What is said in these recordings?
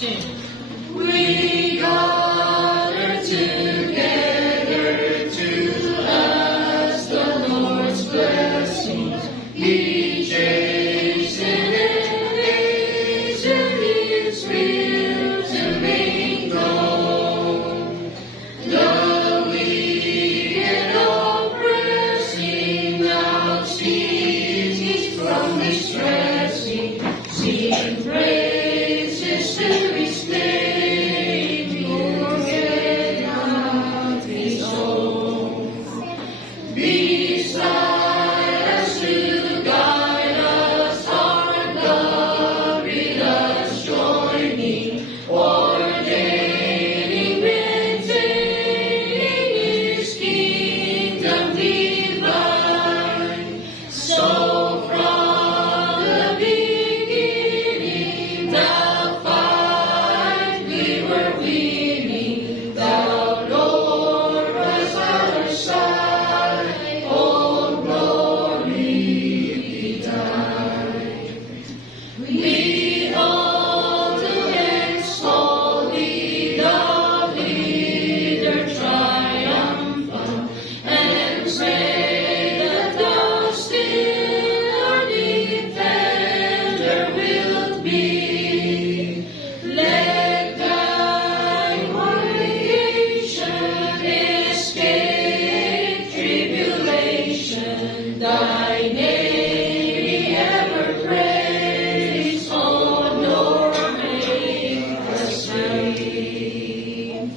sing. We gather together to ask the Lord's blessings. He chastened and hastened His will to make known. The weak and oppressing now ceases from distressing. Sing praises to His name, forget not His own. Beside us to guide us, our God with us joining, ordaining, maintaining His kingdom divine. So from the beginning, the fight we were winning, Thou, Lord, was our side. All glory be thine. We all to extol Thee, the leader triumphant, and pray that Thou still our defender wilt be. Let Thy congregation escape tribulation. Thy name be ever praised, O Lord, make us free.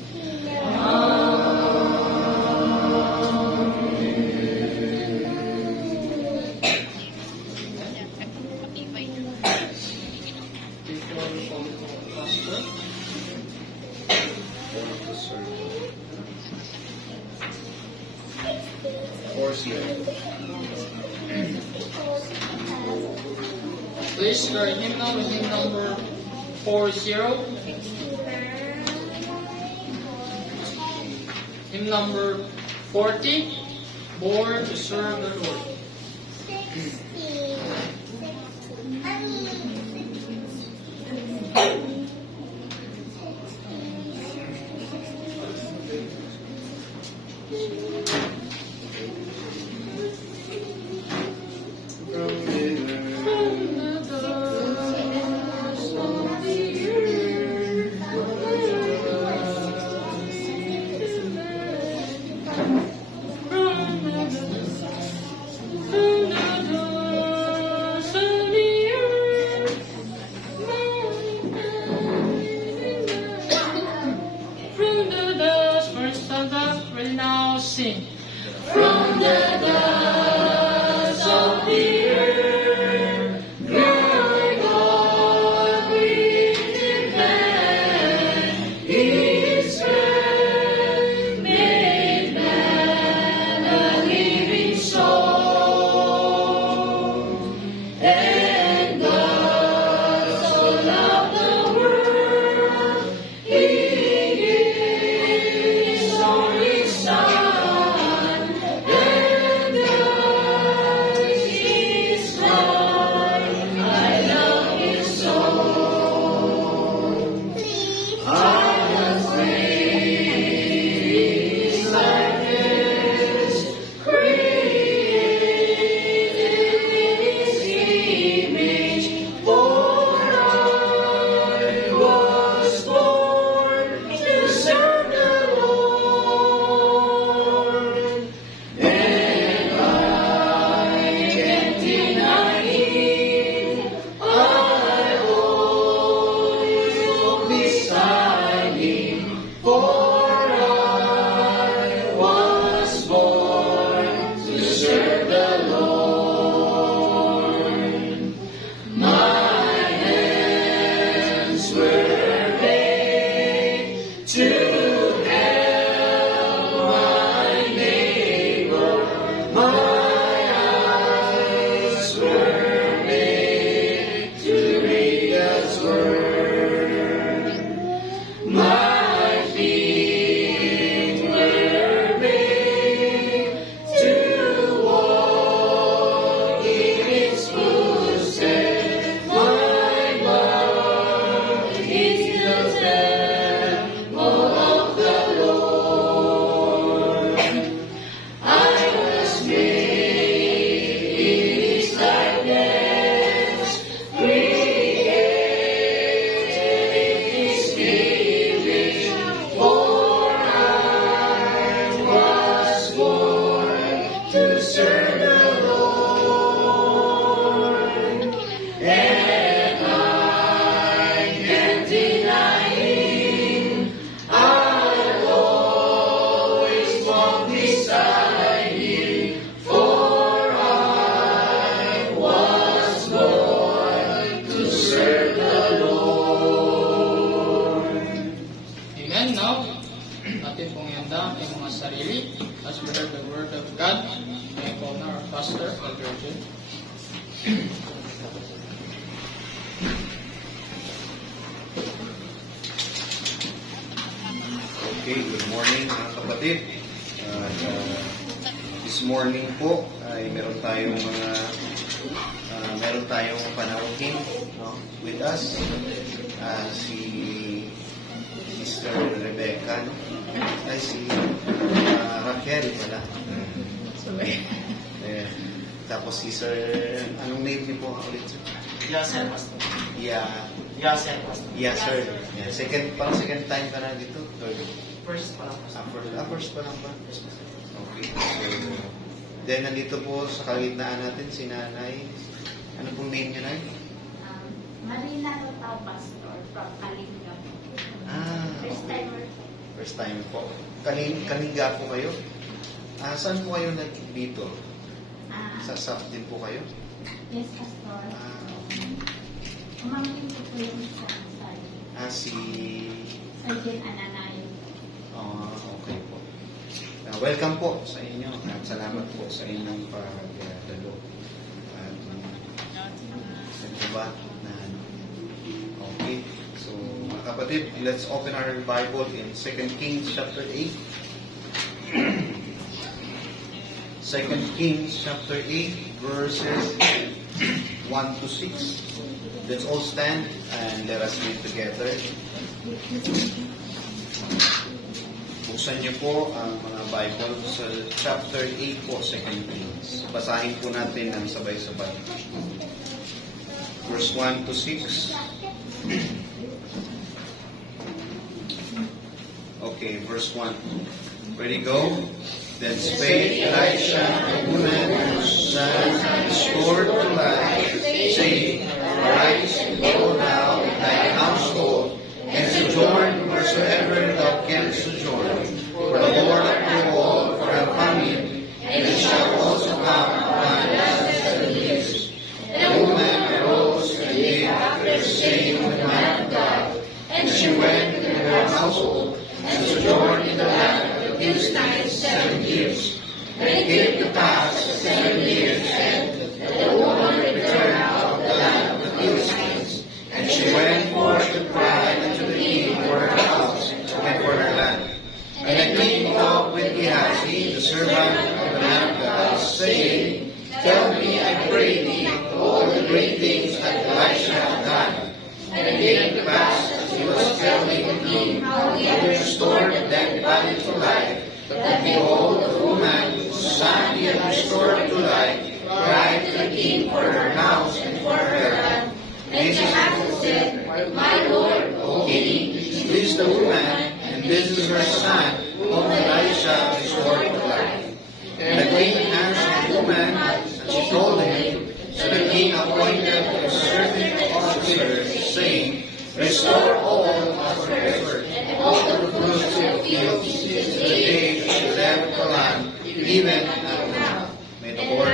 Please start hymn number 40. Hymn number 40. Born to serve the Lord. From the dust, first of the will now sing. From the dust of the earth, my God breathed in man, His strength made man a living soul. And God so loved the world, He gave His only Son, and beside me, for I was born to serve the Lord. Amen. Now, natin pong ihanda ang mga sarili as we heard the word of God. May I call na our pastor, Elder Jim. Okay, good morning mga kapatid. This morning po ay meron tayong panauhin, no, with us. Si Sister Rebecca, no? Ay si Raquel pala. Tapos si Sir, anong name niyo po ulit, sir? Yasser, Pastor. Yeah. Yasser, Pastor. Yeah, sir. Yeah, second time ka na dito? Third? First pa lang, Pastor. First pa lang ba? Okay. So, then, nandito po sa kalagitnaan natin si Nanay. Ano pong name niya, Nay? Marina Rotao, Pastor, from Kalinga. First Okay. timer. First time po. Kalinga po kayo? Saan po kayo dito? Sa SAP din po kayo? Yes, Pastor. Okay. Umaming ko po yung sa Sergeant. Si... Sergeant Ananay. Okay po. Welcome po sa inyo at salamat po sa inyong pagdalo. At ano ba na okay. So mga kapatid, let's open our Bible in 2 Kings chapter 8. 2 Kings chapter 8 verses 1 to 6. Let's all stand and let us read together. Buksan niyo po ang mga Bible sa chapter 8 po, 2 Kings. Basahin po natin ang sabay-sabay. Verse 1 to 6. Okay, verse 1. Ready, go? Then spake Elisha the woman whose son restored to life, saying, Arise, go thou and thy household, and sojourn wheresoever thou canst sojourn. For the Lord uphold for a famine, and it shall also come upon us 7 years. The woman arose and did after saying the man of God, and she went to her household, and sojourned in the land of the Philistines 7 years. And it came to pass 7 years, that the woman returned out of the land of the Philistines, and she went forth to cry unto the king for her house and for her land. And the king talked with Gehazi, the servant of the man of God, saying, Tell me, I pray thee, all the great things that Elisha hath done. And it came to pass, as he was telling the king how he had restored the dead body to life, that behold, the woman whose son he had restored to life cried to the king for her house and for her land. And Gehazi said, My lord, O king, this is the woman, and this is her son, whom Elisha restored to life. And the king answered the woman, and she told him. So the king appointed a certain officer, saying, Restore all of her effort, and all the fruits of the field, since the day she left the land, even until now. May the Lord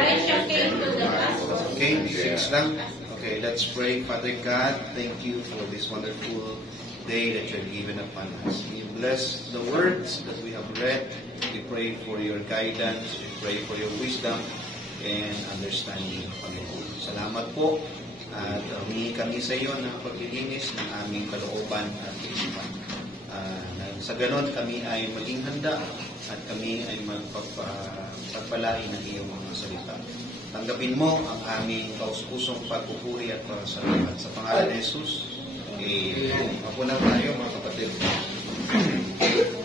Okay, 6 lang. Okay, let's pray. Father God, thank you for this wonderful day that you have given upon us. We bless the words that we have read. We pray for your guidance. We pray for your wisdom and understanding, Panginoon. Salamat po at humingi kami sa iyo ng paglilinis ng aming kalooban at isipan. Sa ganon, kami ay maging handa at kami ay magpagpalain ng iyong mga salita. Tanggapin mo ang aming kaus-pusong pagpupuri at pasalamat sa pangalan ni Jesus. Ako na tayo, mga kapatid.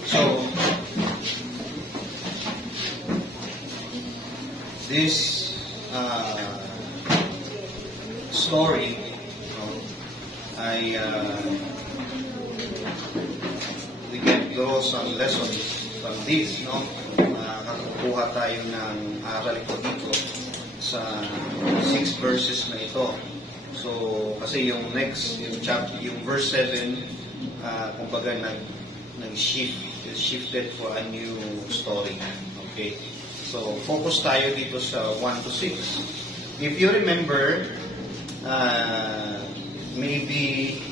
So, this story we can draw some lessons from this, no? Makakuha tayo ng aral ko dito sa 6 verses na ito. So, kasi yung next, yung verse 7, kumbaga nag-shift, shifted for a new story. Okay? So, focus tayo dito sa 1 to 6. If you remember, maybe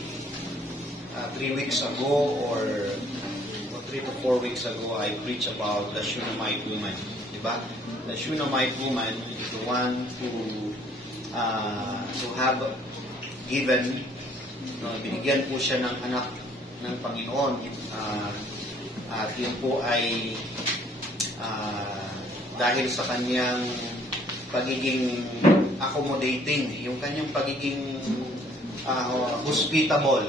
3 weeks ago or 3 to 4 weeks ago, I preached about the Shunammite woman. Diba? The Shunammite woman is the one who have given, binigyan po siya ng anak ng Panginoon. At yun po ay dahil sa kanyang pagiging accommodating, yung kanyang pagiging hospitable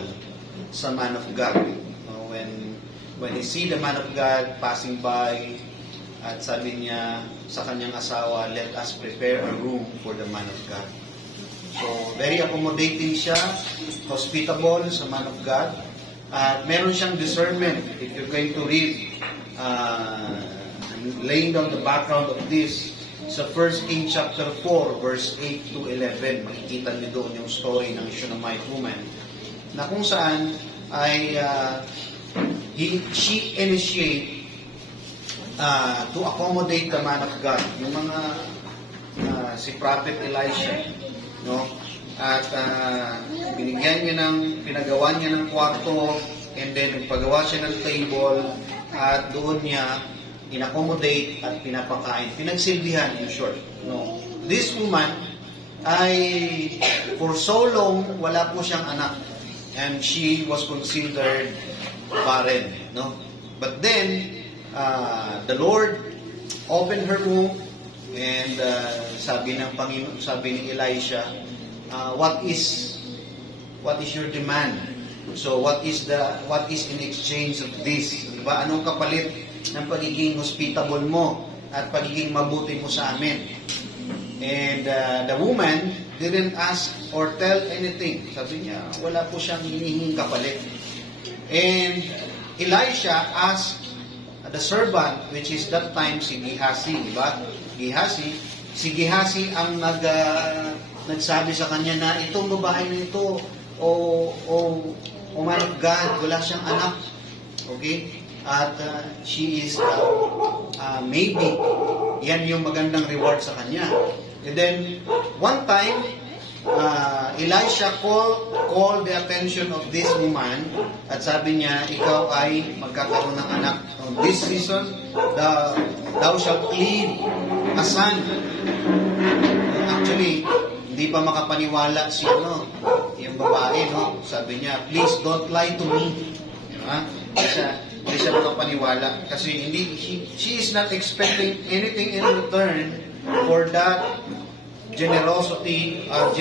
sa man of God. When he see the man of God passing by, at sabi niya sa kanyang asawa, let us prepare a room for the man of God. So, very accommodating siya, hospitable sa man of God, at meron siyang discernment. If you're going to read, laying down the background of this, sa 1 King chapter 4, verse 8 to 11, makikita niyo doon yung story ng Shunammite woman, na kung saan ay she initiate to accommodate the man of God, yung mga si Prophet Elisha, no? At pinagawa niya ng kwarto, and then nagpagawa siya ng table, at doon niya in-accommodate at pinapakain. Pinagsilbihan, in short. No? This woman ay for so long wala po siyang anak, and she was considered barren. No? But then the Lord opened her womb, and sabi ng Panginoon, sabi ni Elisha, what is your demand? So what is in exchange of this? Diba? Anong kapalit ng pagiging hospitable mo at pagiging mabuti mo sa amin? And the woman didn't ask or tell anything. Sabi niya, wala po siyang hinihinging kapalit. And Elisha asked the servant, which is that time si Gehazi, di ba? Si Gehazi ang nagsabi sa kanya na itong babae na ito, man of God, wala siyang anak. Okay? At she is maybe yan yung magandang reward sa kanya. And then one time Elisha called the attention of this woman, at sabi niya, ikaw ay magkakaroon ng anak. On this season, thou shalt lead a son. Actually, hindi pa makapaniwala si yung babae, no? Sabi niya, please don't lie to me. Hindi siya makapaniwala. Kasi she is not expecting anything in return for that generosity and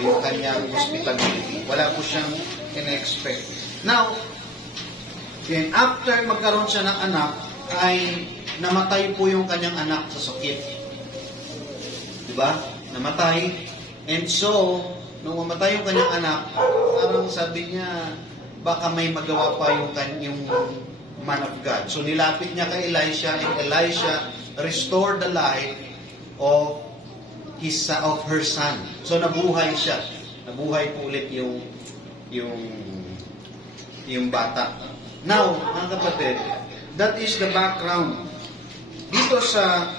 yung kanyang hospitality. Wala po siyang in-expect. Now, then after magkaroon siya ng anak, ay namatay po yung kanyang anak sa sakit. Diba? Namatay. And so, nung mamatay yung kanyang anak, parang sabi niya, baka may magawa pa yung man of God. So nilapit niya kay Elisha, and Elisha restored the life of her son. So nabuhay siya. Nabuhay po ulit yung bata. Now, mga kapatid, that is the background. Dito sa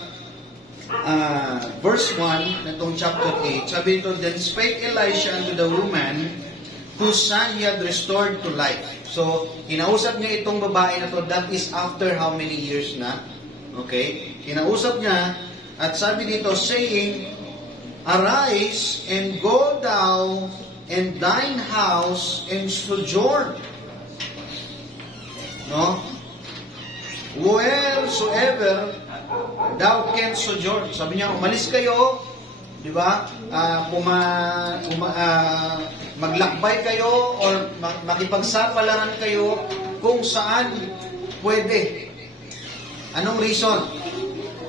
verse 1 nitong chapter 8, sabi ito, then spake Elisha unto the woman whose son he had restored to life. So, kinausap niya itong babae na to, that is after how many years na? Okay? Kinausap niya, at sabi dito, saying, arise and go down and thine house and sojourn. No? Wheresoever thou canst sojourn. Sabi niya, umalis kayo, di ba? Maglakbay kayo or makipagsapalaran kayo kung saan pwede. Anong reason?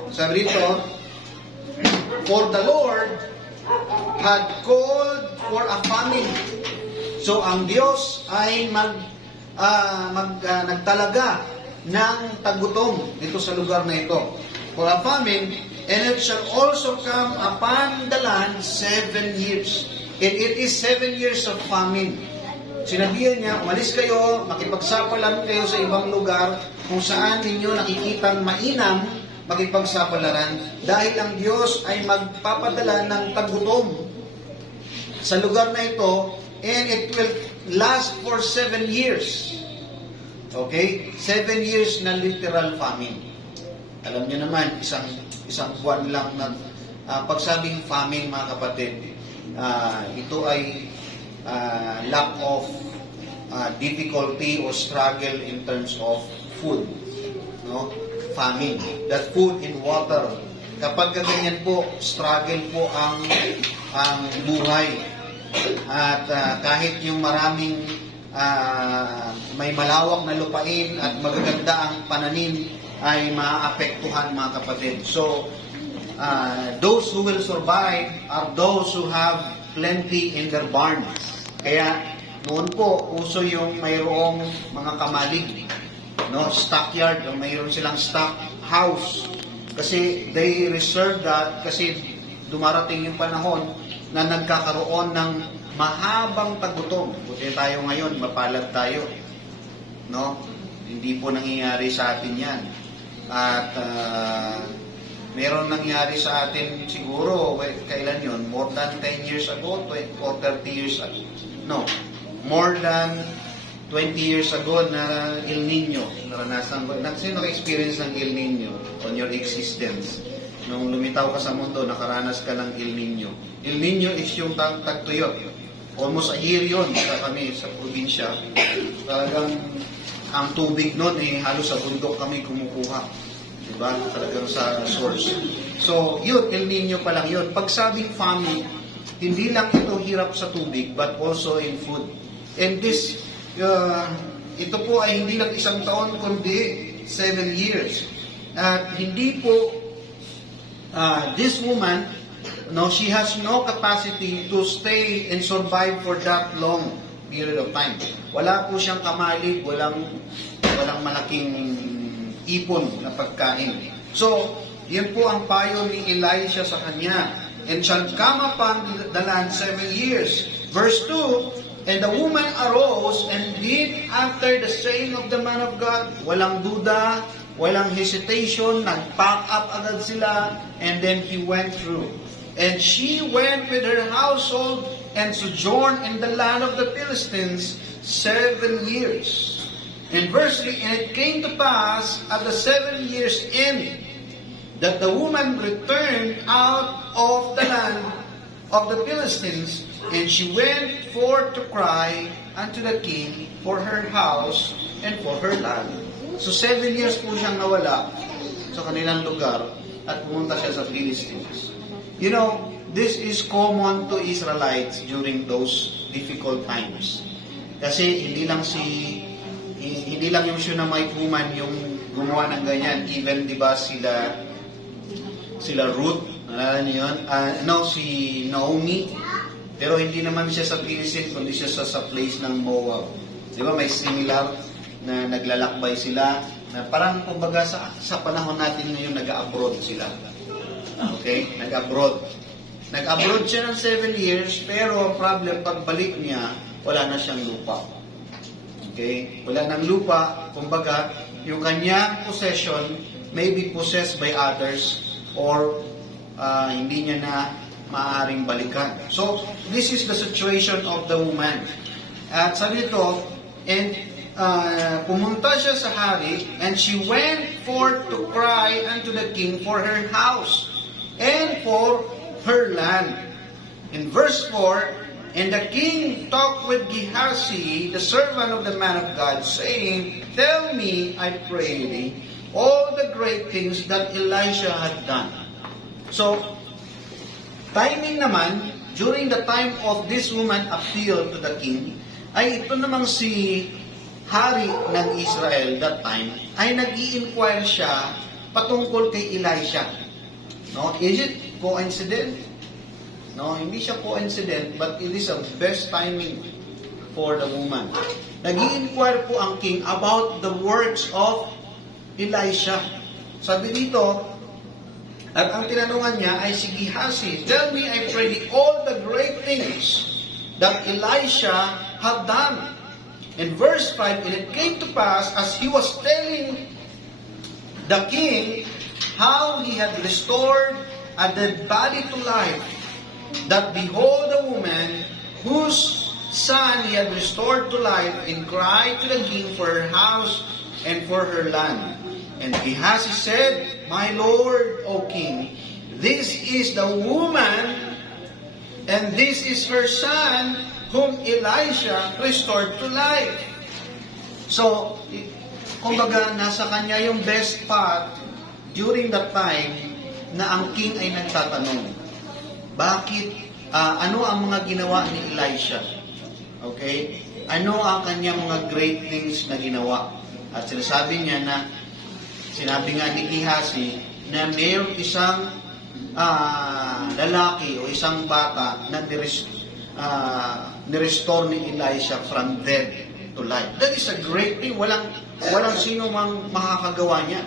Sabi dito, for the Lord had called for a famine. So ang Diyos ay nagtalaga ng tagutom dito sa lugar na ito. For a famine, and it shall also come upon the land 7 years. And it is 7 years of famine. Sinabihan niya, umalis kayo, makipagsapalan kayo sa ibang lugar kung saan ninyo nakikitang mainam makipagsapalaran dahil ang Diyos ay magpapadala ng tagutom sa lugar na ito, and it will last for 7 years. Okay? 7 years na literal famine. Alam niyo naman, isang buwan lang na pagsabing famine, mga kapatid, ito ay lack of difficulty or struggle in terms of food. No? Famine. That food and water. Kapag ganyan po, struggle po ang buhay. At kahit yung maraming may malawak na lupain at magaganda ang pananim ay maapektuhan, mga kapatid. So, those who will survive are those who have plenty in their barns. Kaya noon po, uso yung mayroong mga kamalig, no, stockyard, o mayroon silang stock house. Kasi they reserve that kasi dumarating yung panahon na nagkakaroon ng mahabang tagutom. Buti tayo ngayon, mapalad tayo. No? Hindi po nangyayari sa atin yan. At meron nangyari sa atin siguro, kailan yun? More than 10 years ago or 30 years ago? No. More than 20 years ago na El Nino. Naranasan ko. Sino naka-experience ng El Nino on your existence? Nung lumitaw ka sa mundo, nakaranas ka ng El Nino. El Nino is yung tagtuyot. Almost a year yun kami sa probinsya. Talagang ang tubig nun halos sa bundok kami kumukuha. Diba? Talagang sa source. So, yun, El Nino pa lang yun. Pag sabing famine, hindi lang ito hirap sa tubig, but also in food. And this, ito po ay hindi lang isang taon, kundi 7 years. At hindi po, this woman, no, she has no capacity to stay and survive for that long period of time. Wala po siyang kamalig, walang malaking ipon na pagkain. So, yan po ang payo ni Elisha sa kanya. And shall come upon the land 7 years. Verse 2, and the woman arose and did after the saying of the man of God. Walang duda, walang hesitation, nag-pack up agad sila, and then he went through. And she went with her household and sojourned in the land of the Philistines 7 years. In verse 3, and it came to pass at the 7 years end that the woman returned out of the land of the Philistines, and she went forth to cry unto the king for her house and for her land. So 7 years po siyang nawala sa kanilang lugar at pumunta siya sa Philistines. You know, this is common to Israelites during those difficult times. Kasi hindi lang yung Shunammite woman yung gumawa ng ganyan. Even, di ba, sila Ruth, nalala niyo yun? Si Naomi, pero hindi naman siya sa Philistines, kundi siya sa place ng Moab. Di ba, may similar na naglalakbay sila, na parang kumbaga sa panahon natin ngayon, nag-abroad sila. Okay? Nag-abroad. Nag-abroad siya ng 7 years, pero ang problem, pagbalik niya, wala na siyang lupa. Okay? Wala nang lupa, kumbaga, yung kanyang possession may be possessed by others or hindi niya na maaaring balikan. So, this is the situation of the woman. At sabi nito, and pumunta siya sa hari, and she went forth to cry unto the king for her house and for her land. In verse 4, and the king talked with Gehazi, the servant of the man of God, saying, tell me, I pray thee, all the great things that Elisha had done. So, timing naman, during the time of this woman appeal to the king, ay ito namang si hari ng Israel that time, ay nag-i-inquire siya patungkol kay Elisha. No? Is it coincident? No, hindi siya coincident, but it is a best timing for the woman. Nag-i-inquire po ang king about the works of Elisha. Sabi dito, at ang tinanungan niya ay si Gehazi, tell me, I pray thee, all the great things that Elisha had done. In verse 5, and it came to pass, as he was telling the king how he had restored a dead body to life, that behold, a woman whose son he had restored to life, and cried to the king for her house and for her land. And Gehazi said, My lord, O king, this is the woman, and this is her son, whom Elisha restored to life. So, kumbaga, nasa kanya yung best part during that time na ang king ay nagtatanong, bakit, ano ang mga ginawa ni Elisha? Okay? Ano ang kanyang mga great things na ginawa? At sinasabi niya na, sinabi nga ni Gehazi, na mayroong isang lalaki o isang bata na nirestore ni Elisha from dead to life. That is a great thing. Walang sino mang makakagawa niya.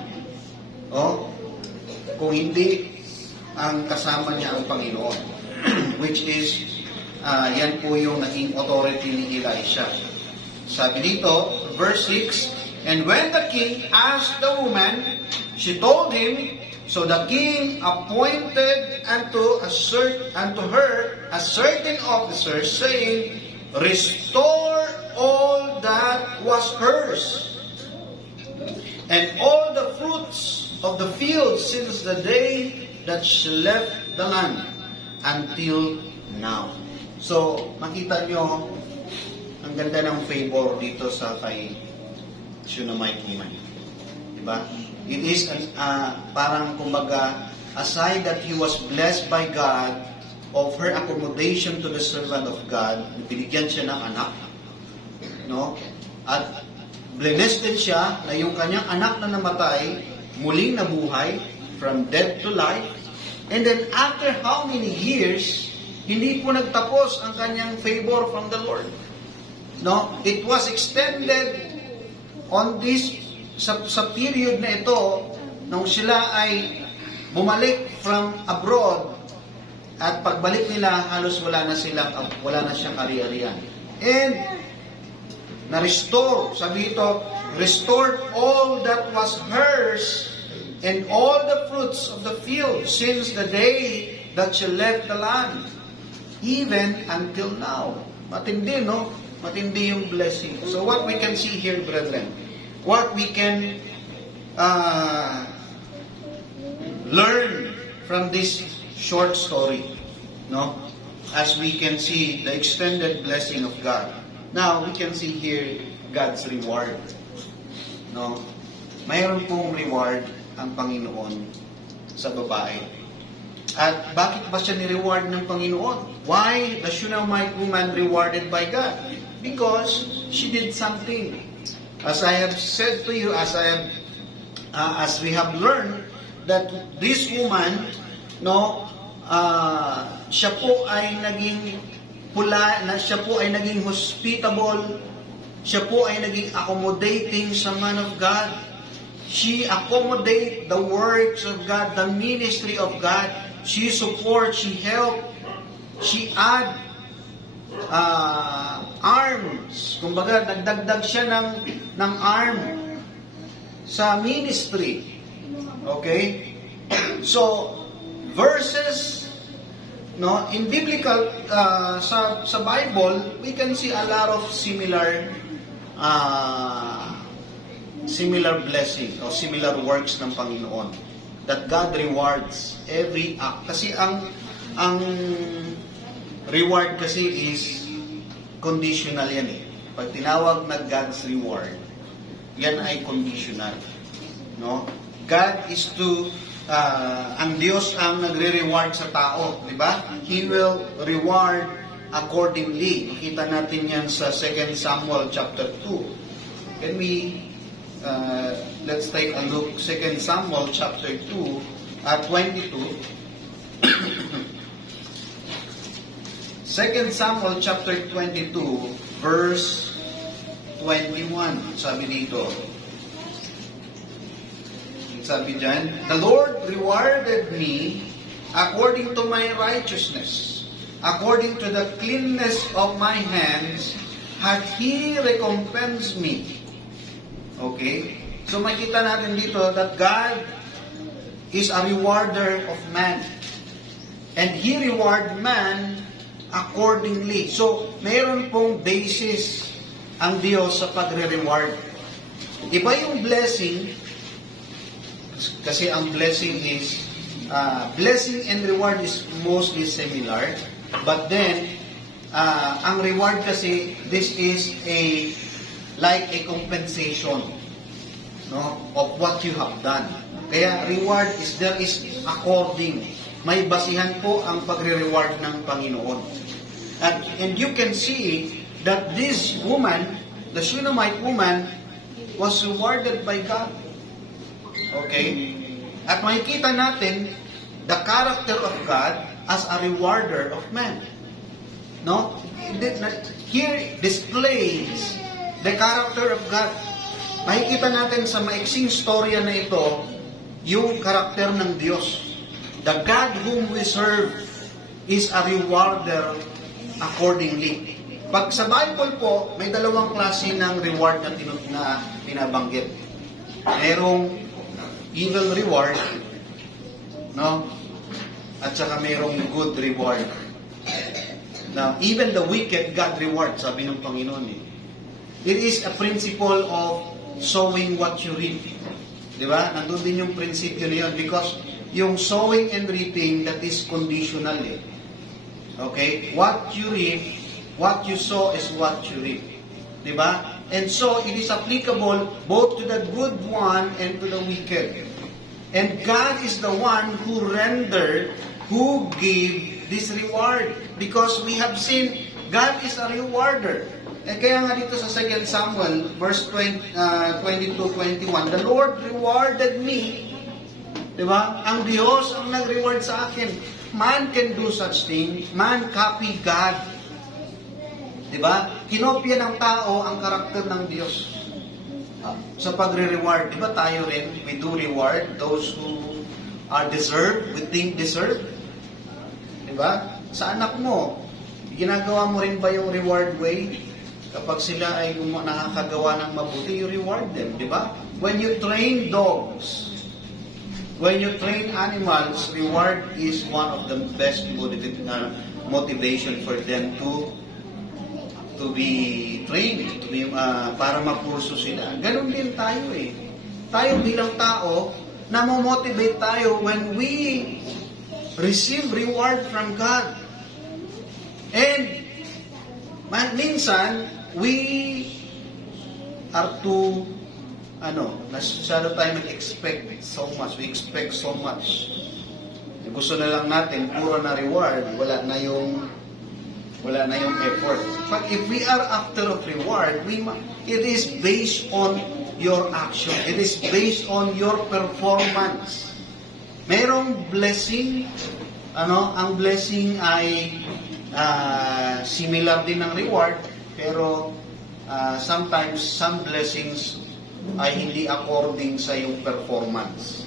Oh, kung hindi ang kasama niya ang Panginoon. Which is, yan po yung naging authority ni Elisha. Sabi dito, verse 6, And when the king asked the woman, she told him, so the king appointed unto her a certain officer, saying, Restore all that was hers, and all the fruits of the field since the day that she left the land until now. So, makita nyo, ang ganda ng favor dito sa kay Shunammite woman. Diba? It is parang kumbaga, aside that he was blessed by God of her accommodation to the servant of God, binigyan siya ng anak, no? At blessed din siya na yung kanyang anak na namatay, muling nabuhay from death to life. And then after how many years, hindi po nagtapos ang kanyang favor from the Lord. No? It was extended on this sa period na ito, nung sila ay bumalik from abroad, at pagbalik nila, halos wala na siyang ari-arian. And, na-restore, sabi ito, restored all that was hers, and all the fruits of the field, since the day that she left the land, even until now. Matindi, no? Matindi yung blessing. So what we can see here, brethren, what we can learn from this short story, no? As we can see the extended blessing of God. Now we can see here God's reward, no? Mayroon pong reward ang Panginoon sa babae. At bakit ba siya ni-reward ng Panginoon? Why the Shunammite woman rewarded by God? Because she did something. As I have said to you, as we have learned, that this woman, no, siya po ay naging siya po ay naging hospitable, siya po ay naging accommodating sa man of God. She accommodate the works of God, the ministry of God. She support, she help, she add arms. Kumbaga, nagdagdag siya ng arm sa ministry. Okay? So, verses, no, in biblical, sa Bible, we can see a lot of similar blessing o similar works ng Panginoon, that God rewards every act. Kasi ang reward kasi is conditional yan eh. Pag tinawag na God's reward, yan ay conditional. No? God is to, ang Diyos ang nagre-reward sa tao, di ba? He will reward accordingly. Makita natin yan sa 2 Samuel chapter 2. Can we, let's take a look, 2 Samuel chapter 2 at 22. 2 Samuel chapter 22, verse 21. Sabi dito, sabi dyan, The Lord rewarded me according to my righteousness, according to the cleanness of my hands, had He recompensed me. Okay? So makita natin dito that God is a rewarder of man. And He reward man accordingly. So, mayroon pong basis ang Diyos sa pagre-reward. Iba yung blessing, kasi ang blessing is, blessing and reward is mostly similar. But then, ang reward kasi, this is like a compensation, no, of what you have done. Kaya reward is there is according. May basihan po ang pagre-reward ng Panginoon. And you can see that this woman, the Shunammite woman, was rewarded by God. Okay? At makikita natin the character of God as a rewarder of man. No? Here displays the character of God. Makikita natin sa maiksing storya na ito yung karakter ng Diyos. The God whom we serve is a rewarder accordingly. Pag sa Bible po, may dalawang klase ng reward na pinabanggit. Merong evil reward, no? At saka merong good reward. Now, even the wicked, God reward, sabi ng Panginoon eh. It is a principle of sowing what you reap. Di ba? Nandun din yung prinsipyo na yun because yung sowing and reaping, that is conditional eh. Okay? What you reap, what you sow is what you reap. Di ba? And so, it is applicable both to the good one and to the wicked. And God is the one who rendered, who gave this reward. Because we have seen, God is a rewarder. Eh, kaya nga dito sa 2 Samuel, verse 22-21, the Lord rewarded me. Diba? Ang Diyos ang nag-reward sa akin. Man can do such thing. Man copy God. Diba? Kinopya ng tao ang karakter ng Diyos. Sa pagre-reward, diba tayo rin, we do reward those who are deserved, we think deserve. Diba? Sa anak mo, ginagawa mo rin ba yung reward way? Kapag sila ay nakakagawa ng mabuti, you reward them, di ba? When you train dogs, when you train animals, reward is one of the best motivation for them to be trained, to be, para mapurso sila. Ganon din tayo eh. Tayo bilang tao, namo-motivate tayo when we receive reward from God. And minsan, we are too, masyado tayo nag-expect so much. We expect so much. Gusto na lang natin, puro na reward, wala na yung effort. But if we are after of reward, it is based on your action. It is based on your performance. Merong blessing, ang blessing ay similar din ng reward, pero sometimes some blessings ay hindi according sa yung performance.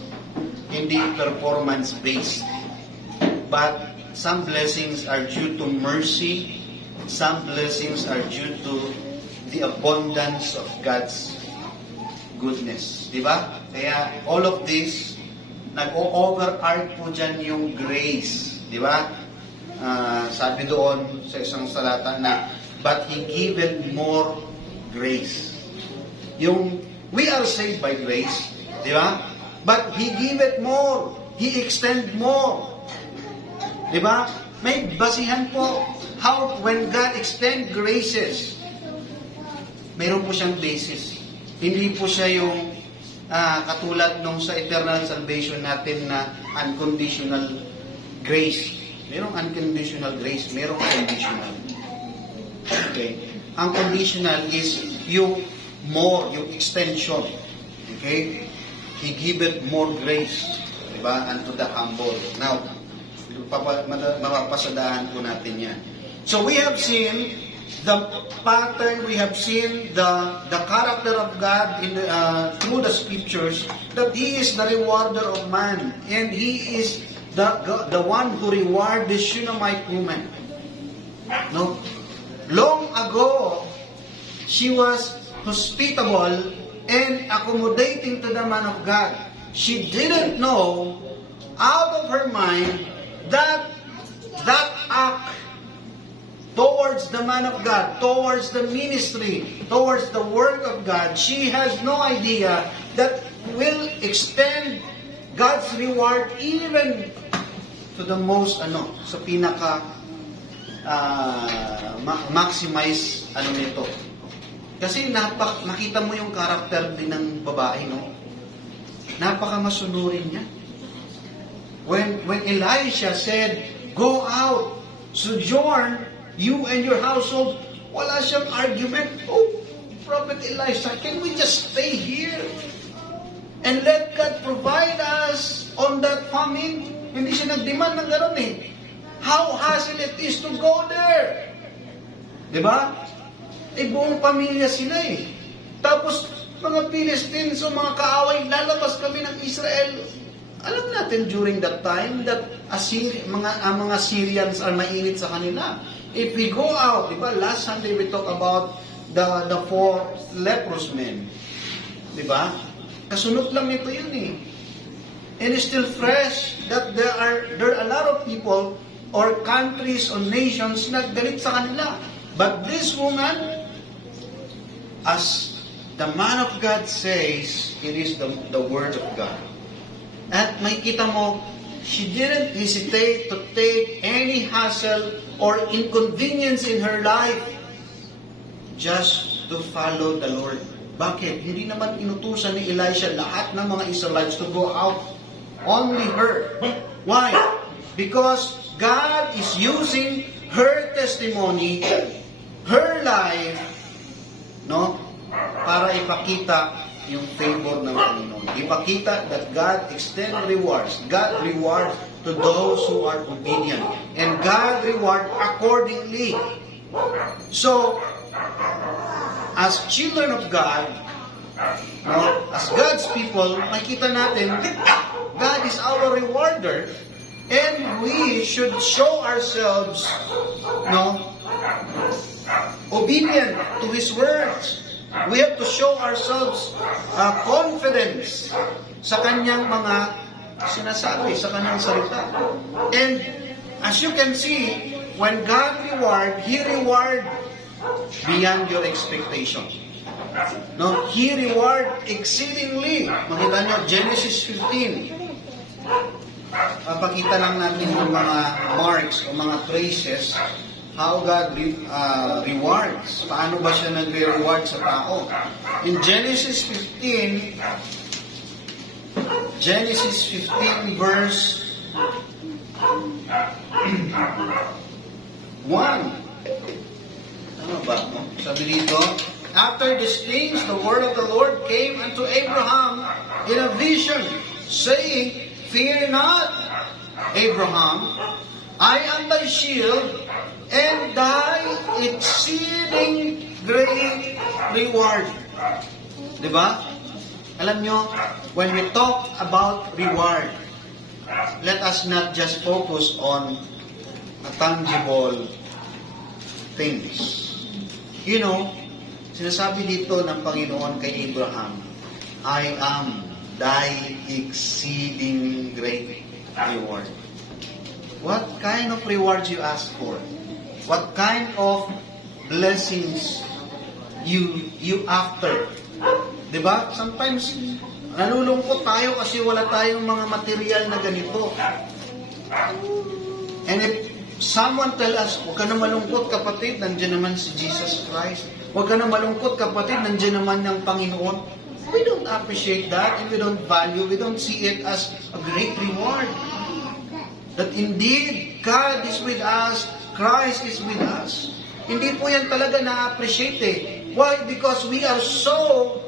Hindi performance-based. But some blessings are due to mercy. Some blessings are due to the abundance of God's goodness. Diba? Kaya all of this, nag-overarch po dyan yung grace. Diba? Sabi doon sa isang salata na, but He given more grace. We are saved by grace, di ba? But He give it more. He extend more. Di ba? May basihan po how when God extend graces, mayroon po siyang basis. Hindi po siya yung katulad nung sa eternal salvation natin na unconditional grace. Merong unconditional grace, merong conditional. Okay? Ang conditional is yung more, yung extension. Okay? He giveth more grace, diba? Unto the humble. Now, mapapasadaan po natin yan. So we have seen the pattern, we have seen the character of God through the scriptures, that He is the rewarder of man, and He is the one who reward the Shunammite woman. No? Long ago, She was hospitable and accommodating to the man of God. She didn't know out of her mind that act towards the man of God, towards the ministry, towards the work of God, she has no idea that will extend God's reward even to the most sa pinaka maximize nito. Kasi nakita mo yung karakter din ng babae, no? Napaka-masunurin niya. When Elisha said, "Go out, sojourn, you and your household," wala siyang argument. Oh, Prophet Elisha, can we just stay here and let God provide us on that famine? Hindi siya nag-demand ng gano'n eh. How hassle it is to go there. Diba? Buong pamilya sila eh. Tapos, mga Philistines o mga kaaway, lalabas kami ng Israel. Alam natin during that time that mga Syrians are mainit sa kanila. If we go out, diba, last Sunday we talk about the 4 leprous men. Diba? Kasunod lang nito yun eh. And it's still fresh that there are a lot of people or countries or nations na galit sa kanila. But this woman, as the man of God says, it is the word of God. At makita mo, she didn't hesitate to take any hassle or inconvenience in her life just to follow the Lord. Bakit? Hindi naman inutusan ni Elisha lahat ng mga Israelites to go out. Only her. Why? Because God is using her testimony, her life, no, para ipakita yung favor ng Panginoon. Ipakita that God extend rewards. God rewards to those who are obedient. And God reward accordingly. So, as children of God, no, as God's people, makita natin, God is our rewarder. And we should show ourselves, no, obedient to His words. We have to show ourselves confidence sa Kanyang mga sinasabi, sa Kanyang salita. And as you can see, when God reward, He reward beyond your expectation. No, He reward exceedingly. Makita nyo, Genesis 15. Papakita lang natin yung mga marks o mga traces how God rewards. Paano ba siya nagre-reward sa tao? In Genesis 15 verse 1. Ano ba? Sabi dito, after these things, the word of the Lord came unto Abraham in a vision, saying, "Fear not, Abraham, I am thy shield, and thy exceeding great reward." Diba? Alam nyo, when we talk about reward, let us not just focus on tangible things. You know, sinasabi dito ng Panginoon kay Abraham, "I am thy exceeding great reward." What kind of rewards you ask for? What kind of blessings you after? Diba? Sometimes, nalulungkot tayo kasi wala tayong mga material na ganito. And if someone tell us, "Huwag ka na malungkot kapatid, nandiyan naman si Jesus Christ. Huwag ka na malungkot kapatid, nandiyan naman ng Panginoon." We don't appreciate that and we don't value, we don't see it as a great reward. That indeed, God is with us, Christ is with us. Hindi po yan talaga na-appreciate eh. Why? Because we are so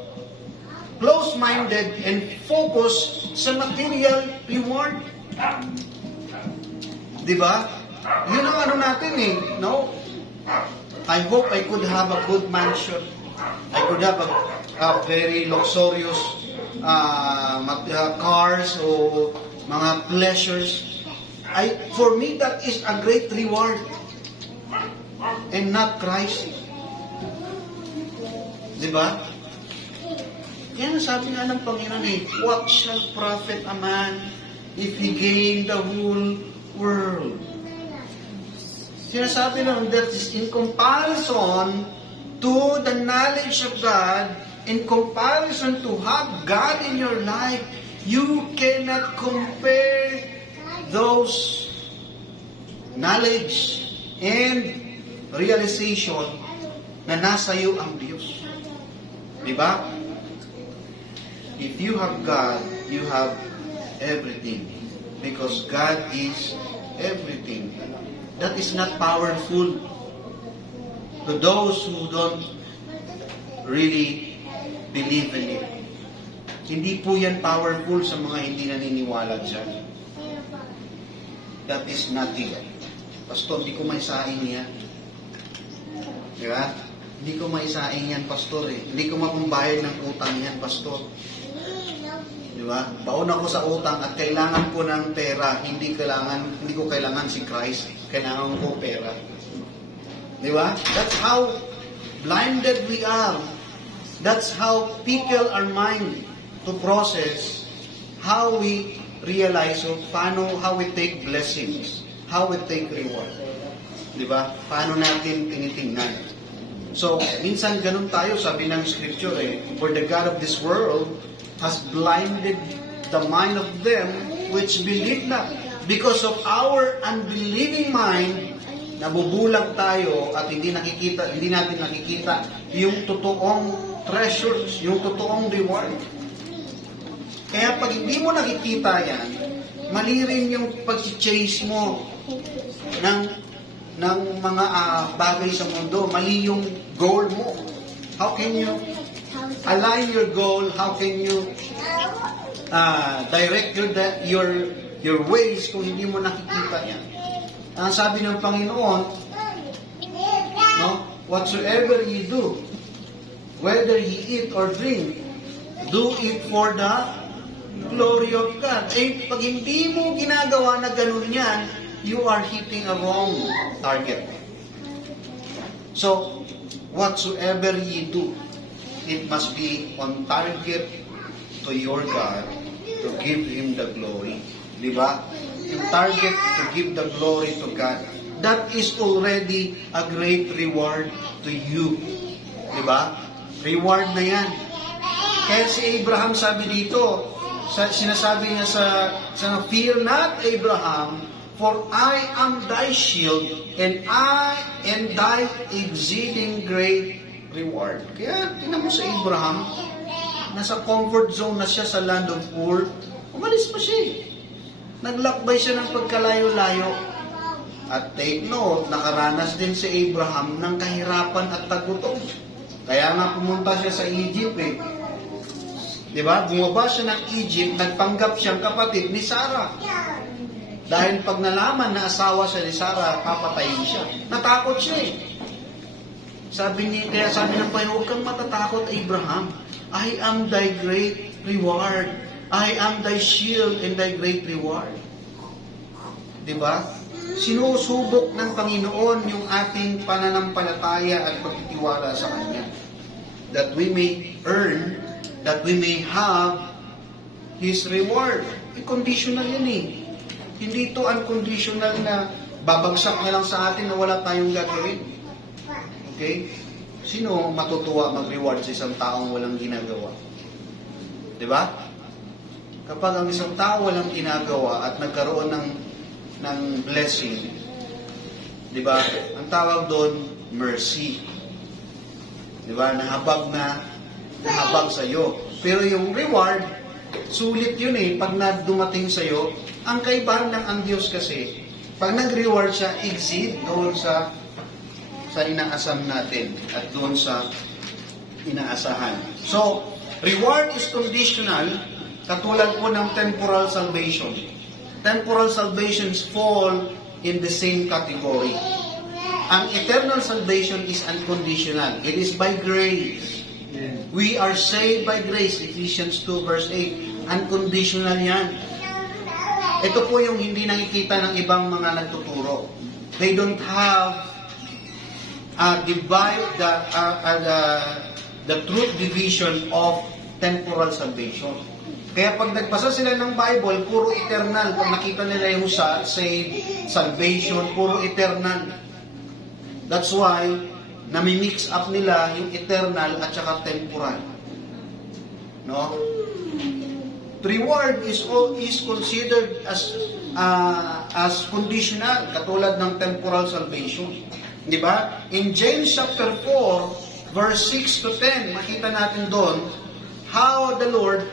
close-minded and focused sa material reward. Diba? Yun ang ano natin eh, no? I hope I could have a good mansion. I could have a very luxurious cars o mga pleasures. For me, that is a great reward and not Christ. Di ba? Yan sabi nga ng Panginoon eh, what shall profit a man if he gain the whole world? Sinasabi lang that is in comparison to the knowledge of God, in comparison to have God in your life, you cannot compare those knowledge and realization na nasa iyo ang Diyos. Diba? If you have God, you have everything. Because God is everything. That is not powerful to those who don't really believe in it. Hindi po yan powerful sa mga hindi naniniwala dyan. That is nothing. Pastor, hindi ko maisaing yan. Diba? Hindi ko maisaing yan, Pastor. Hindi ko mapambayad ng utang yan, Pastor. Diba? Baon ako sa utang at kailangan ko ng pera. Hindi ko kailangan si Christ. Kailangan ko pera. Diba? That's how blinded we are. That's how pickle our mind to process how we realize how we take blessings, how we take reward. Diba? Paano natin tinitingnan. So, minsan ganun tayo, sabi ng scripture for the God of this world has blinded the mind of them which believe not. Because of our unbelieving mind, nabubulag tayo at hindi natin nakikita yung totoong treasures, yung totoong reward. Kaya pag hindi mo nakikita yan, mali rin yung pag-chase mo ng mga bagay sa mundo. Mali yung goal mo. How can you align your goal? How can you direct your ways kung hindi mo nakikita yan? Ang sabi ng Panginoon, no, whatsoever ye do, whether ye eat or drink, do it for the glory of God. Pag hindi mo ginagawa na ganun yan, you are hitting a wrong target. So, whatsoever ye do, it must be on target to your God to give Him the glory. Diba? Yung target to give the glory to God. That is already a great reward to you. Diba? Reward na yan. Kaya si Abraham sabi dito, sinasabi niya sa fear not Abraham, for I am thy shield, and I am thy exceeding great reward. Kaya, tingnan mo sa Abraham, nasa comfort zone na siya sa land of Ur, umalis pa siya. Naglakbay siya ng pagkalayo-layo. At take note, nakaranas din si Abraham ng kahirapan at tagutom. Kaya nga pumunta siya sa Egypt Diba? Bumaba siya ng Egypt, nagpanggap siyang kapatid ni Sarah. Dahil pag nalaman na asawa siya ni Sarah, papatayin siya. Natakot siya Kaya sabi ng Panginoon, huwag kang matatakot, Abraham. I am thy great reward. I am thy shield and thy great reward. Diba? Sinusubok ng Panginoon yung ating pananampalataya at pagtitiwala sa Kanya. That we may earn, that we may have His reward. Conditional yan Hindi ito unconditional na babagsak na lang sa atin na wala tayong gagawin. Okay? Sino matutuwa mag-reward sa isang taong walang ginagawa? Diba? Kapag ang isang tao walang ginagawa at nagkaroon ng blessing, diba? Ang tawag doon, mercy. Diba? Nahabag sa'yo. Pero yung reward, sulit yun pag dumating sa'yo. Ang kaibahan ng ang Diyos kasi, pag nag-reward siya, exceed doon sa inaasam natin at doon sa inaasahan. So, reward is conditional, katulad po ng temporal salvation. Temporal salvations fall in the same category. Ang eternal salvation is unconditional. It is by grace. We are saved by grace. Ephesians 2 verse 8. Unconditional yan. Ito po yung hindi nakikita ng ibang mga nagtuturo. They don't have the truth division of temporal salvation. Kaya pag nagbasa sila ng Bible, puro eternal. Pag nakita nila yung save, salvation, puro eternal. That's why, nami-mix up nila yung eternal at saka temporal. No? Reward is considered as conditional, katulad ng temporal salvation. Di ba? In James chapter 4, verse 6 to 10, makita natin doon how the Lord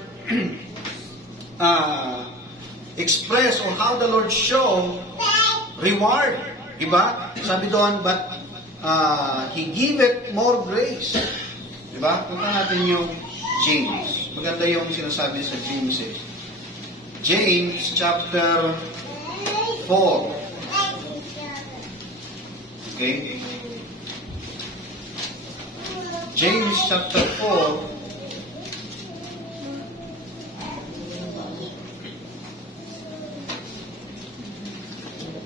express or how the Lord show reward. Di ba? Sabi doon, but He giveth more grace. Di ba? Punta natin yung James. Maganda yung sinasabi sa James eh. James chapter 4. Okay? James chapter 4.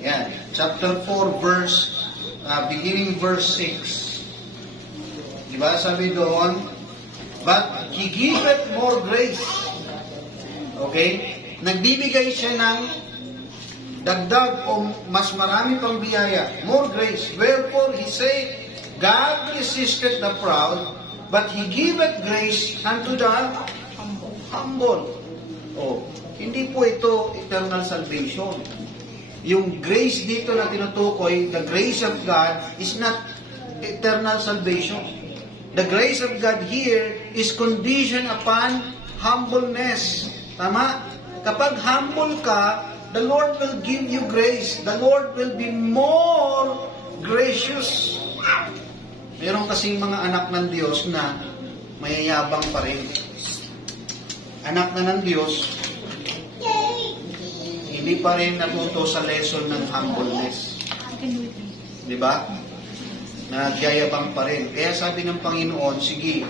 Yan. Chapter 4 verse, beginning verse 6. Diba? Sabi doon, but He giveth more grace. Okay? Nagbibigay siya ng dagdag o mas marami pang biyaya. More grace. Wherefore He said, God resisted the proud, but He giveth grace unto the humble. Oh, hindi po ito eternal salvation. Yung grace dito na tinutukoy, the grace of God, is not eternal salvation. The grace of God here is conditioned upon humbleness. Tama? Kapag humble ka, the Lord will give you grace. The Lord will be more gracious. Meron kasing mga anak ng Diyos na mayayabang pa rin. Anak na ng Diyos, hindi pa rin natuto sa lesson ng humbleness. Di ba? Nagyayabang pa rin. Kaya sabi ng Panginoon, sige,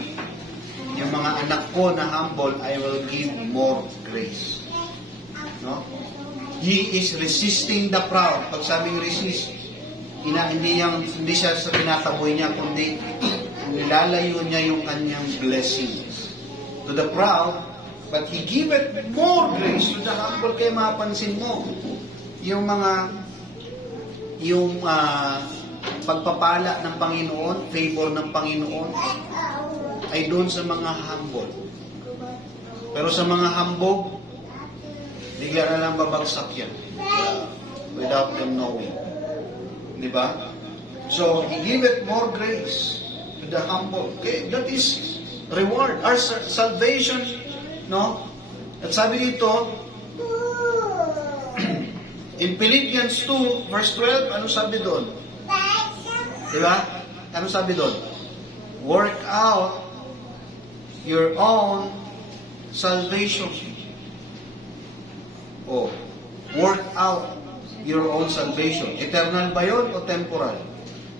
yung mga anak ko na humble, I will give more grace. No? He is resisting the proud. Pag sabing resist, hindi siya sa tinataboy niya, kundi nilalayo niya yung kanyang blessings. To the proud, but He giveth more grace to the humble. Kaya mapansin mo, yung pagpapala ng Panginoon, favor ng Panginoon, ay doon sa mga humble. Pero sa mga hambog, bigla na lang babagsak yan. Without them knowing. Di ba? So, He giveth more grace to the humble. Okay, that is reward. Our salvation, no? At sabi dito, in Philippians 2, verse 12, ano sabi doon? Di ba? Ano sabi doon? Work out your own salvation. Oh, work out your own salvation. Eternal ba yun o temporal?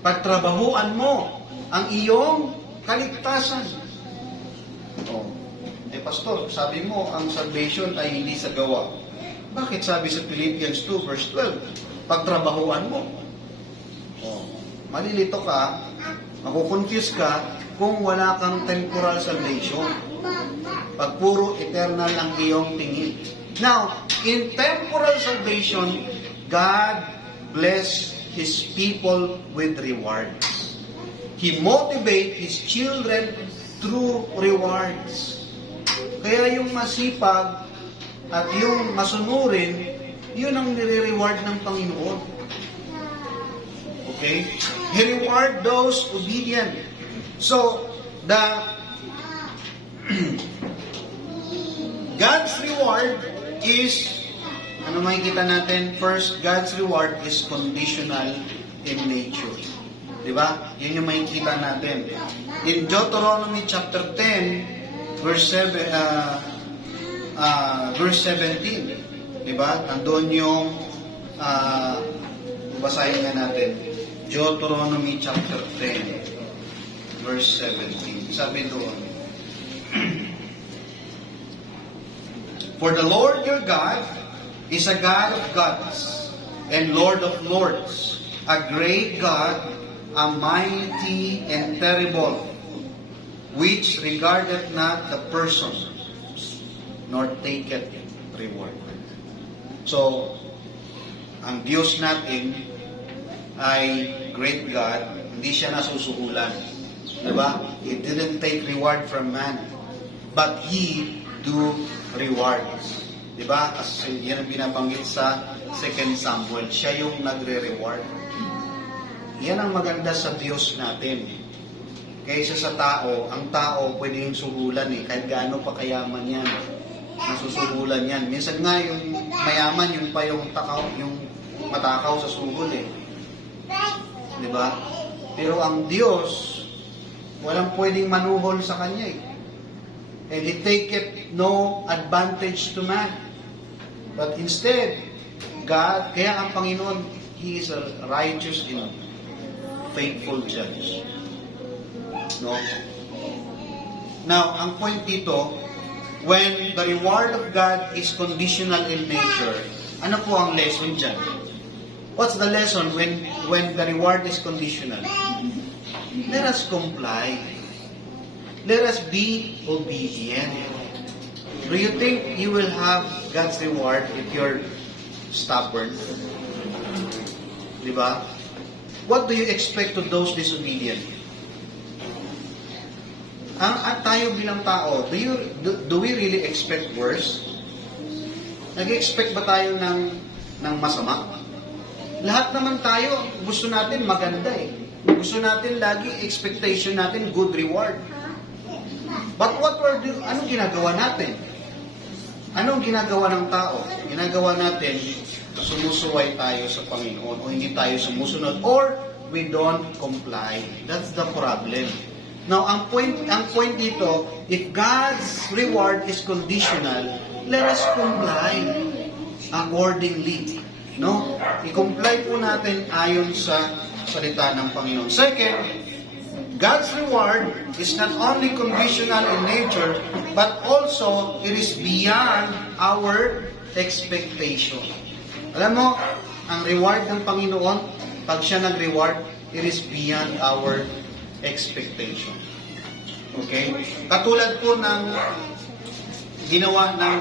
Pagtrabahuan mo ang iyong kaligtasan. Oh, pastor, sabi mo ang salvation ay hindi sa gawa. Bakit sabi sa Philippians 2 verse 12, pagtrabahuan mo? Oh, malilito ka, makukonfuse ka kung wala kang temporal salvation. Pag puro eternal ang iyong tingin. Now, in temporal salvation, God bless His people with rewards. He motivates His children through rewards. Kaya yung masipag at yung masunurin, yun ang nire-reward ng Panginoon. Okay? He reward those obedient. So, God's reward is, ano makikita natin? First, God's reward is conditional in nature. Diba? Yun yung makikita natin. In Deuteronomy chapter 10, verse 17. Diba? Andun yung, basahin nga natin. Deuteronomy chapter 10, verse 17. Sabi doon, for the Lord your God is a God of gods and Lord of lords, a great God, a mighty and terrible. which regardeth not the person, nor taketh reward. So, ang Diyos natin ay great God, hindi siya nasusuhulan. Diba? He didn't take reward from man, but He do rewards. Diba? Kasi yan ang binabanggit sa 2 Samuel. Siya yung nagre-reward. Yan ang maganda sa Diyos natin. Kaysa sa tao, ang tao pwede yung suhulan kahit gaano pa kayaman yan. Nasusuhulan yan. Minsan nga yung mayaman, yun pa yung matakaw sa suhol Diba? Pero ang Diyos, walang pwedeng manuhol sa Kanya And He taketh no advantage to man. But instead, God, kaya ang Panginoon, He is a righteous and faithful judge. No? Now, ang point dito, when the reward of God is conditional in nature, ano po ang lesson dyan? What's the lesson when the reward is conditional? Let us comply. Let us be obedient. Do you think you will have God's reward if you're stubborn? Diba? What do you expect to those disobedient? At tayo bilang tao, do we really expect worse? Nag-expect ba tayo ng masama? Lahat naman tayo, gusto natin maganda Gusto natin lagi, expectation natin, good reward. But anong ginagawa natin? Anong ginagawa ng tao? Ginagawa natin, sumusuway tayo sa Panginoon o hindi tayo sumusunod or we don't comply. That's the problem. Now, ang point dito, if God's reward is conditional, let us comply accordingly. No? I-comply po natin ayon sa salita ng Panginoon. Second, God's reward is not only conditional in nature, but also it is beyond our expectation. Alam mo, ang reward ng Panginoon, pag siya nag-reward, it is beyond our expectation. Okay? Katulad po ng ginawa ng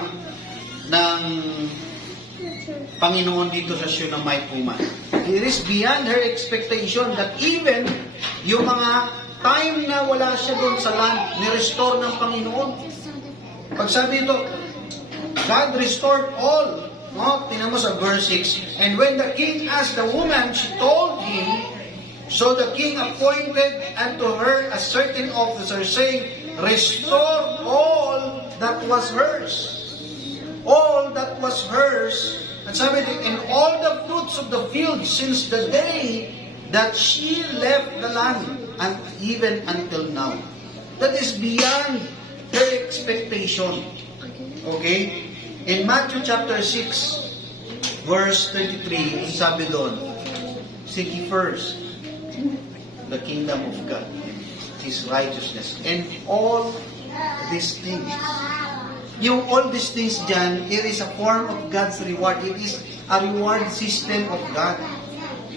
Panginoon dito sa Shunammite woman. It is beyond her expectation that even yung mga time na wala siya doon sa land, ni-restore ng Panginoon. Pag sabi ito, God restored all. No? Tingnan mo sa verse 6. And when the king asked the woman, she told him, so the king appointed unto her a certain officer, saying, restore all that was hers. All that was hers. At sabi din, and all the fruits of the field since the day that she left the land, and even until now. That is beyond her expectation. Okay? In Matthew chapter 6, verse 33, sabi doon, seek ye first the kingdom of God, His righteousness, and all these things. Yung all these things dyan, it is a form of God's reward. It is a reward system of God.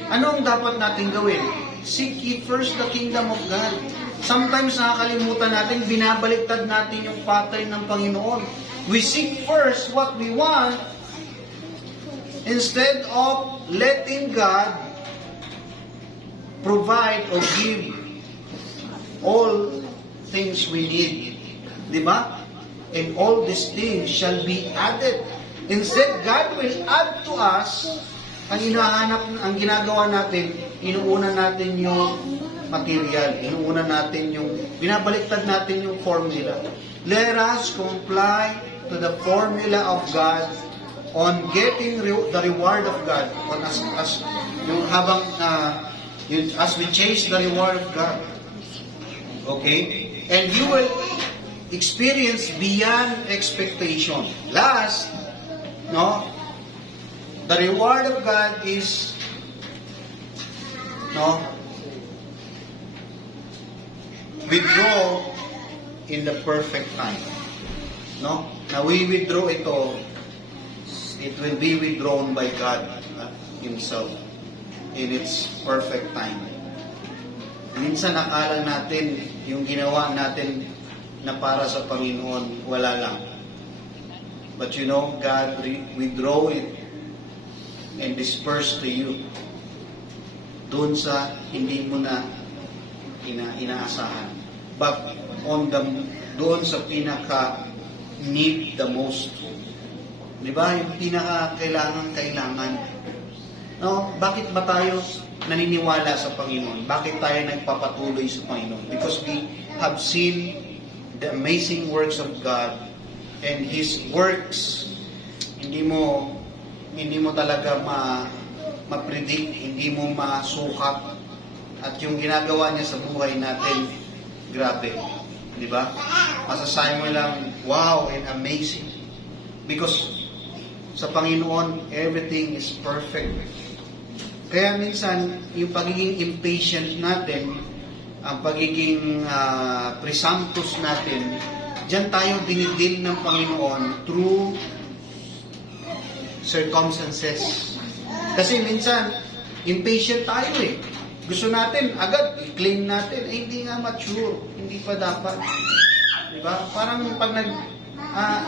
Ano ang dapat natin gawin? Seek ye first the kingdom of God. Sometimes nakakalimutan natin, binabaliktad natin yung pattern ng Panginoon. We seek first what we want instead of letting God provide or give all things we need. Diba? And all these things shall be added. Instead, God will add to us. Ang ginagawa natin, inuuna natin yung material, inuuna natin yung, binabaliktad natin yung formula. Let us comply to the formula of God on getting the reward of God, on as we chase the reward of God. Okay? And you will experience beyond expectation. Last, the reward of God is withdraw in the perfect time. Now we withdraw ito, it will be withdrawn by God Himself in its perfect time. Minsan akala natin yung ginawa natin na para sa Panginoon, wala lang. But you know, God withdraw it and disperse to you doon sa hindi mo na inaasahan. But doon sa pinaka need the most. Di ba? Yung pinaka kailangan. No, bakit ba tayo naniniwala sa Panginoon? Bakit tayo nagpapatuloy sa Panginoon? Because we have seen the amazing works of God and His works. Hindi mo talaga ma-predict, hindi mo masukat. At yung ginagawa niya sa buhay natin, grabe. Di ba? Masasabi mo lang, wow and amazing. Because sa Panginoon, everything is perfect. Kaya minsan, yung pagiging impatient natin, ang pagiging presumptuous natin, diyan tayo dinidil ng Panginoon through circumstances. Kasi minsan, impatient tayo eh. Gusto natin, agad, i-claim natin, hindi nga mature, hindi pa dapat. Diba? Parang pag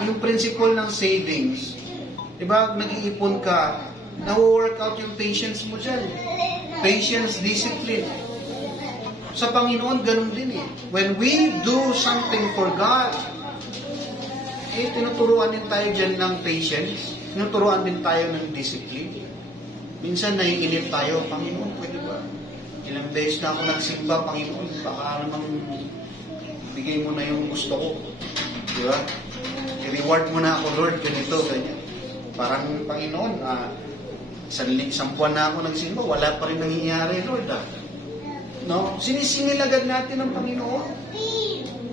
yung principle ng savings, diba, nag-iipon ka, na-work out yung patience mo dyan. Patience, discipline. Sa Panginoon, ganun din eh. When we do something for God, tinuturuan din tayo dyan ng patience, tinuturuan din tayo ng discipline. Minsan naiinip tayo, Panginoon, pwede ba? Ilang beses na ako nagsimba, Panginoon, baka namang bigay mo na yung gusto ko. Di ba? I-reward mo na ako, Lord, ganito, ganyan. Parang, Panginoon, isang buwan na ako nagsimba, wala pa rin nangyayari, Lord. No? Sinisingil agad natin ng Panginoon.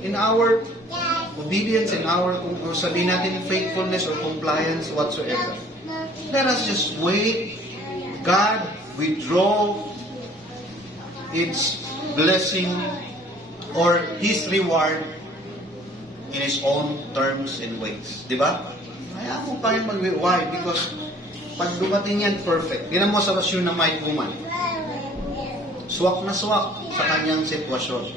In our obedience, in our, or sabihin natin, faithfulness or compliance, whatsoever. Let us just wait. God withdraw its blessing or His reward in His own terms and ways. Di ba? Kaya ako pa rin why? Because pag dumating yan, perfect. Tingnan mo sa Shunammite woman. Swak na swak sa kanyang sitwasyon.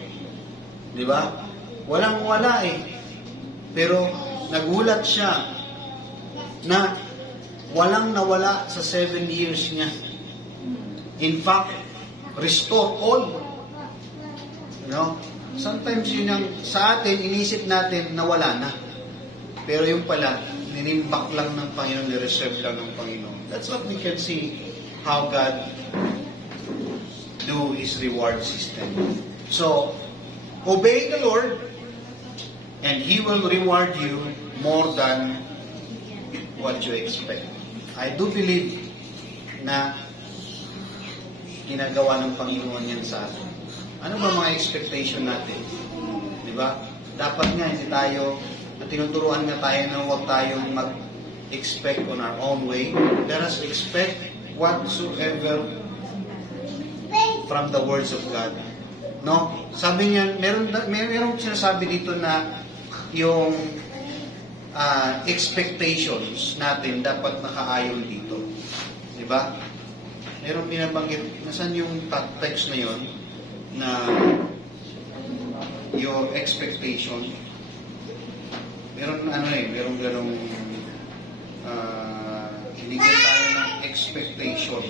Di ba? Walang-wala eh. Pero nagulat siya na walang nawala sa 7 years niya. In fact, restore all. You know? Sometimes yun yung sa atin, inisip natin na wala na. Pero yung pala, ninimbak lang ng Panginoon, nireserve lang ng Panginoon. That's what we can see how God do His reward system. So, obey the Lord and He will reward you more than what you expect. I do believe na ginagawa ng Panginoon yan sa atin. Ano ba mga expectation natin? Di ba? Dapat nga hindi tayo, at tinuturuan nga tayo na huwag tayong mag-expect on our own way. Let us expect whatsoever from the words of God. No? Sabi niya, meron sinasabi dito na yung expectations natin dapat nakaayon dito. Di ba? Meron binabanggit, nasan yung text na yon na your expectation, meron meron ganong hinigyan tayo ng expectation.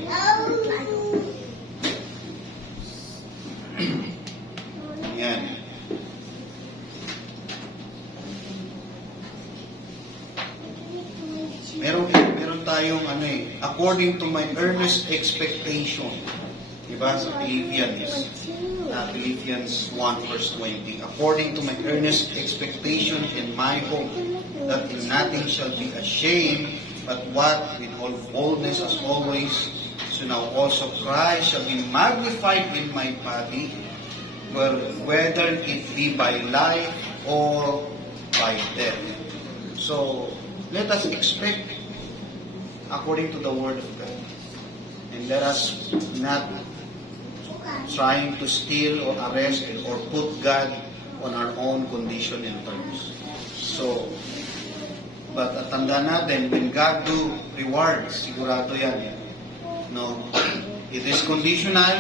Yan. Meron tayong according to my earnest expectation. Diba? Sa Philippians 1 verse 20. According to my earnest expectation in my hope, that in nothing shall be ashamed, but what with all boldness as always, so now also Christ shall be magnified in my body, whether it be by life or by death. So, let us expect according to the Word of God. And let us not trying to steal or arrest or put God on our own condition and terms. So, but tanda natin, when God do rewards, sigurado yan. No? It is conditional,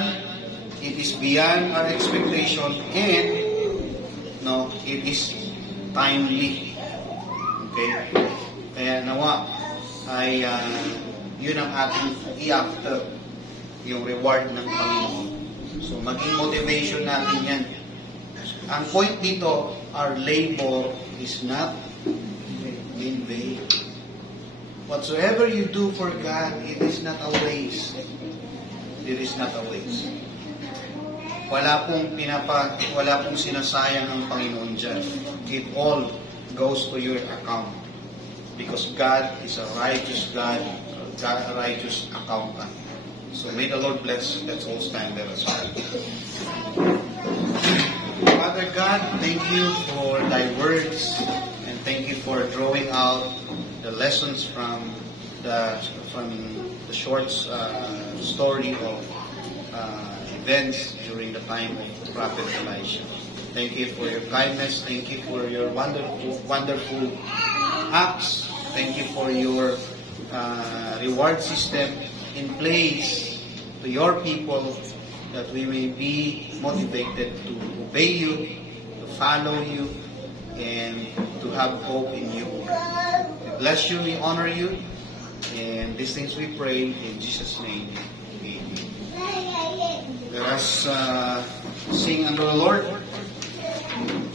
it is beyond our expectation, and no, it is timely. Okay? Kaya nawa ay yun ang ating i-after, yung reward ng Panginoon. So maging motivation natin yan. Ang point dito, our labor is not in vain. Whatsoever you do for God, it is not a waste. It is not a waste. Wala pong sinasayang ng Panginoon dyan. It all goes to your account. Because God is a righteous God, a righteous accountant. So may the Lord bless. Let's all stand there as well. Father God, thank you for thy words, and thank you for drawing out the lessons from the short story of events during the time of Prophet Elisha. Thank you for your kindness. Thank you for your wonderful acts. Thank you for your reward system in place to your people, that we may be motivated to obey you, to follow you, and to have hope in you. We bless you, we honor you, and these things we pray in Jesus' name. Amen. Let us sing unto the Lord.